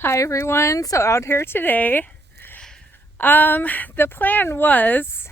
Hi everyone, so out here today. The plan was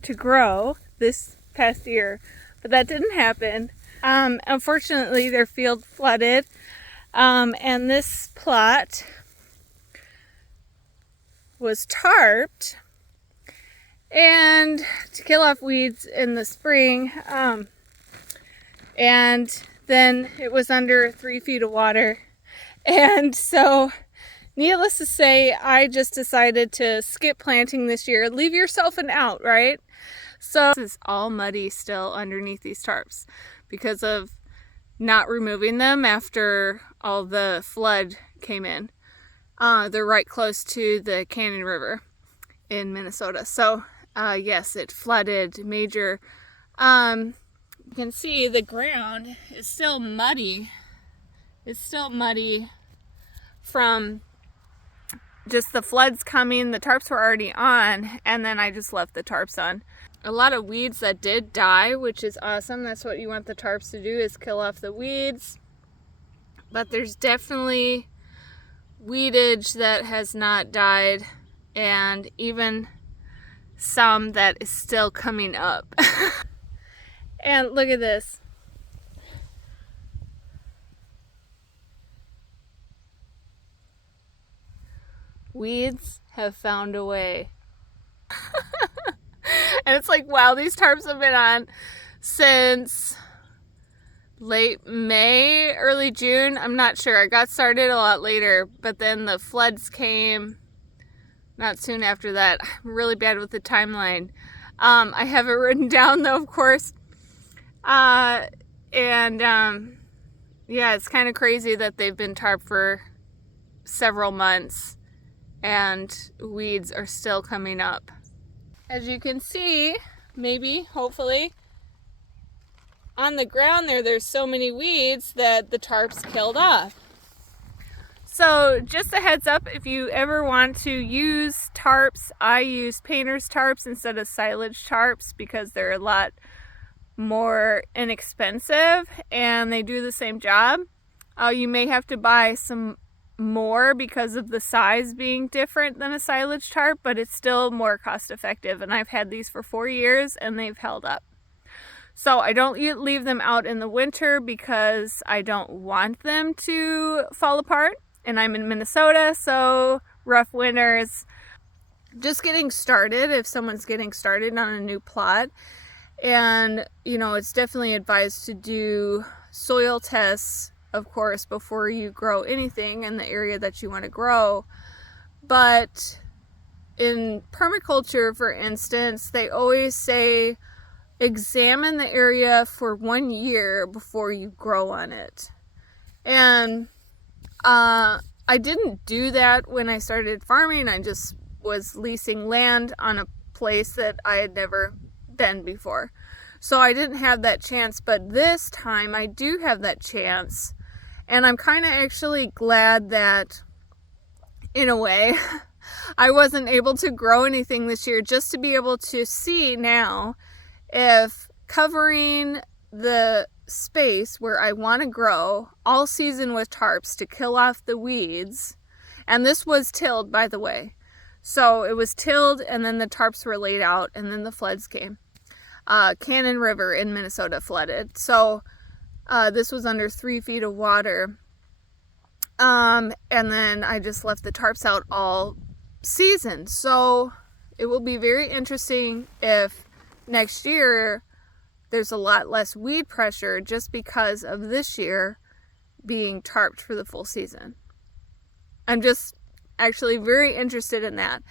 to grow this past year, but that didn't happen. Unfortunately, their field flooded, and this plot was tarped and to kill off weeds in the spring, and then it was under 3 feet of water, and so needless to say, I just decided to skip planting this year. Leave yourself an out, right? So this is all muddy still underneath these tarps because of not removing them after all the flood came in. They're right close to the Canyon River in Minnesota. So yes, it flooded major. You can see the ground is still muddy. It's still muddy from just the floods coming. The tarps were already on, and then I just left the tarps on. A lot of weeds that did die, which is awesome. That's what you want the tarps to do, is kill off the weeds. But there's definitely weedage that has not died, and even some that is still coming up. And look at this. Weeds have found a way. And it's like, wow, these tarps have been on since late May, early June. I'm not sure. I got started a lot later, but then the floods came not soon after that. I'm really bad with the timeline. I have it written down though, of course. Yeah, it's kind of crazy that they've been tarped for several months and weeds are still coming up. As you can see, maybe, hopefully, on the ground there's so many weeds that the tarps killed off. So just a heads up, if you ever want to use tarps, I use painter's tarps instead of silage tarps because they're a lot more inexpensive and they do the same job. You may have to buy some more because of the size being different than a silage tarp, but it's still more cost effective, and I've had these for 4 years and they've held up. So I don't leave them out in the winter because I don't want them to fall apart, and I'm in Minnesota, so rough winters. Just getting started, if someone's getting started on a new plot, and it's definitely advised to do soil tests, of course, before you grow anything in the area that you want to grow. But in permaculture, for instance, they always say examine the area for 1 year before you grow on it. And I didn't do that when I started farming. I just was leasing land on a place that I had never been before. So I didn't have that chance, but this time I do have that chance. And I'm kind of actually glad that, in a way, I wasn't able to grow anything this year, just to be able to see now if covering the space where I want to grow all season with tarps to kill off the weeds. And this was tilled, by the way. So it was tilled, and then the tarps were laid out, and then the floods came. Canyon River in Minnesota flooded. So this was under 3 feet of water. And then I just left the tarps out all season. So it will be very interesting if next year there's a lot less weed pressure just because of this year being tarped for the full season. I'm just actually very interested in that.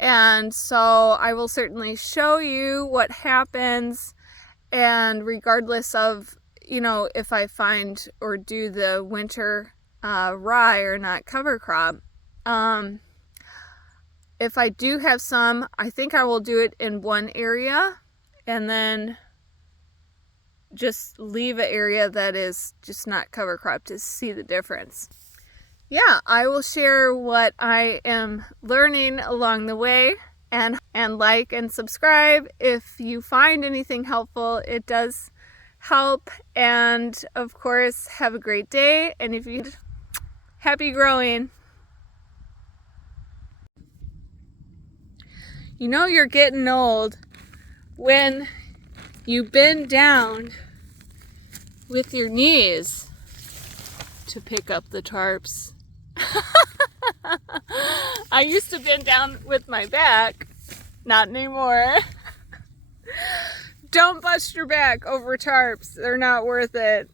And so I will certainly show you what happens, and regardless of if I find or do the winter rye or not cover crop. If I do have some, I think I will do it in one area and then just leave an area that is just not cover crop to see the difference. Yeah, I will share what I am learning along the way, and like and subscribe if you find anything helpful. It does help. And of course, have a great day. And if you happy growing. You know you're getting old when you bend down with your knees to pick up the tarps. I used to bend down with my back, not anymore. Don't bust your back over tarps, they're not worth it.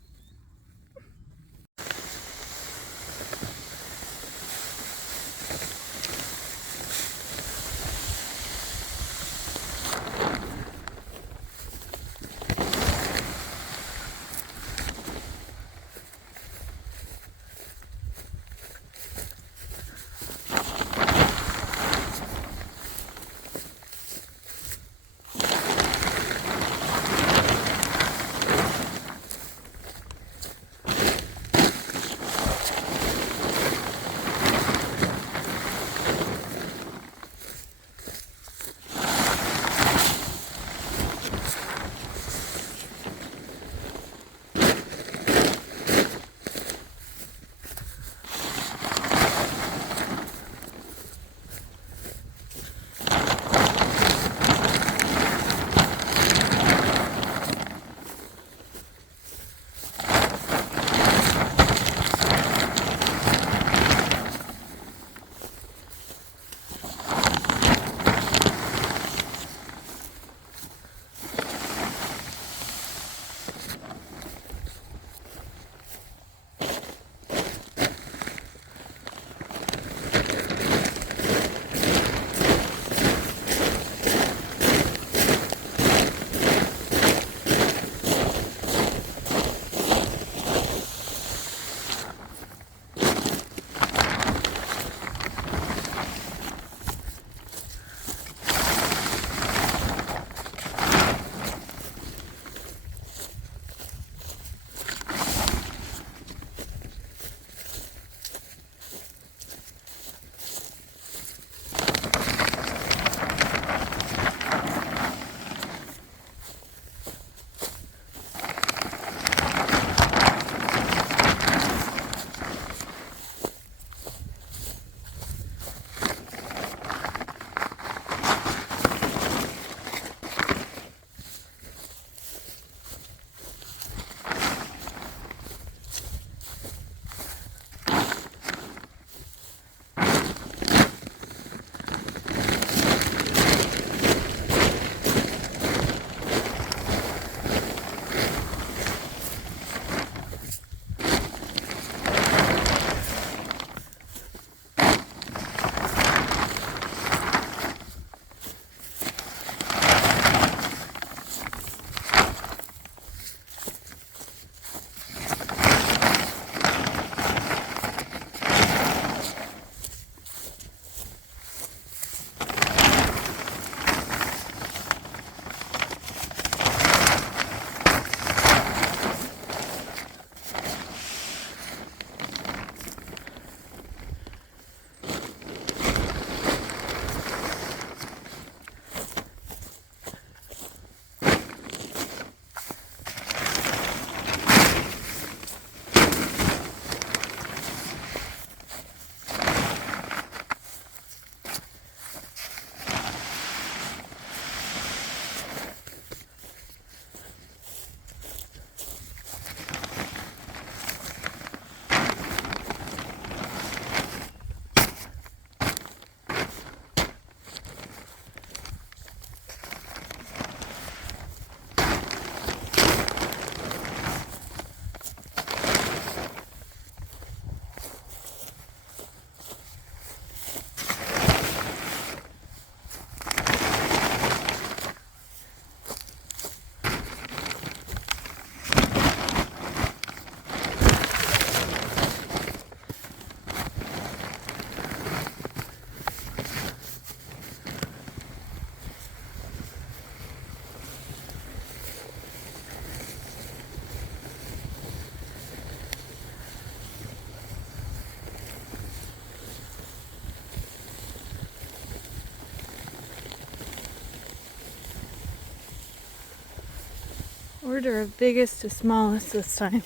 Order of biggest to smallest this time.